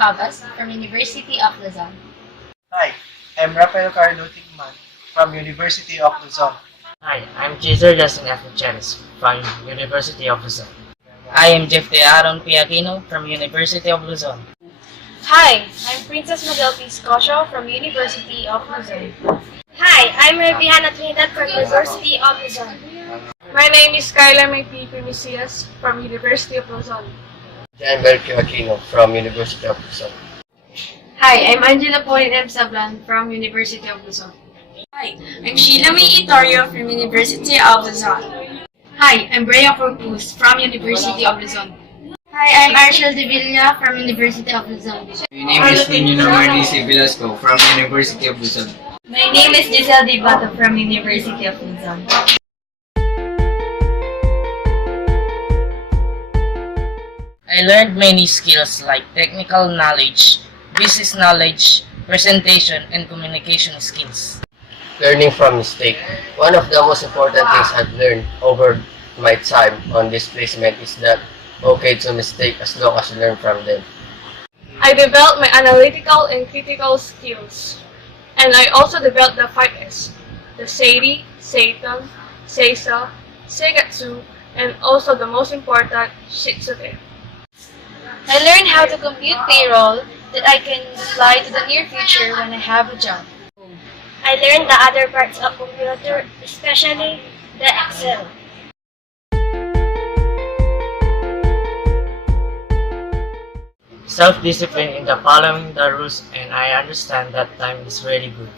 Cabas from University of Luzon. Hi, I'm Rafael from University of Luzon. Hi, I'm Chezzer from University of Luzon. I am Jefte from University of Luzon. Hi, I'm Princess Madel from University of Luzon. Hi, I'm Hana from University of Luzon. My name is KYla from University of Luzon. Johnbelle from University of Luzon. Hi, I'm Pauline from University of Luzon. Hi, I'm Sheila from University of Luzon. Hi, I'm Bryeah from University of Luzon. Hi, I'm Arshyl from University of Luzon. My name is Nino from University of Luzon. My name is Jhezel from University of Luzon. I learned many skills like technical knowledge, business knowledge, presentation, and communication skills. Learning from mistake. One of the most important things I've learned over my time on this placement is that okay to mistake as long as you learn from them. I developed my analytical and critical skills. And I also developed the 5S, the Seiri, Seiton, Jhezel, Seigatsu, and also the most important, Shitsuke. I learned how to compute payroll that I can apply to the near future when I have a job. I learned the other parts of computer, especially the Excel. Self-discipline in the following the rules, and I understand that time is very good.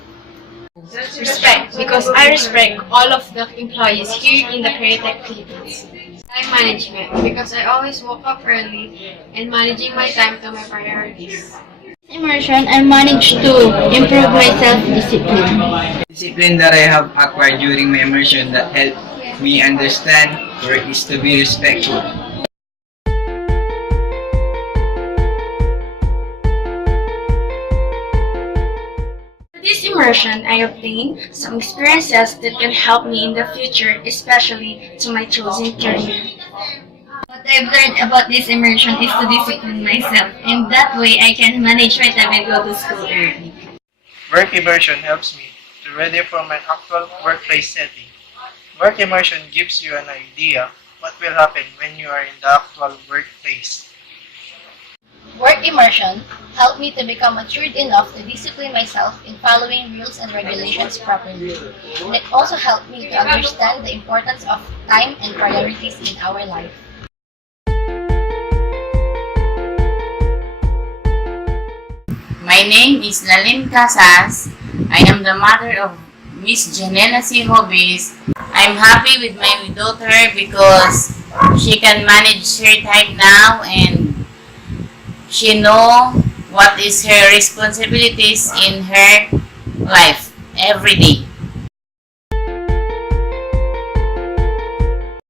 Respect, because I respect all of the employees here in the Createch Philippines. Time management, because I always woke up early and managing my time to my priorities. Immersion, I managed to improve my self-discipline. Discipline that I have acquired during my immersion that helped me understand work is to be respectful. This immersion, I obtained some experiences that can help me in the future, especially to my chosen career. What I've learned about this immersion is to discipline myself, and that way I can manage my time and go to school early. Work immersion helps me to ready for my actual workplace setting. Work immersion gives you an idea what will happen when you are in the actual workplace. Work immersion helped me to become matured enough to discipline myself in following rules and regulations properly. And it also helped me to understand the importance of time and priorities in our life. My name is Lalin Casas. I am the mother of Miss Janella Hobbies. I'm happy with my daughter because she can manage her time now and she know what is her responsibilities in her life every day.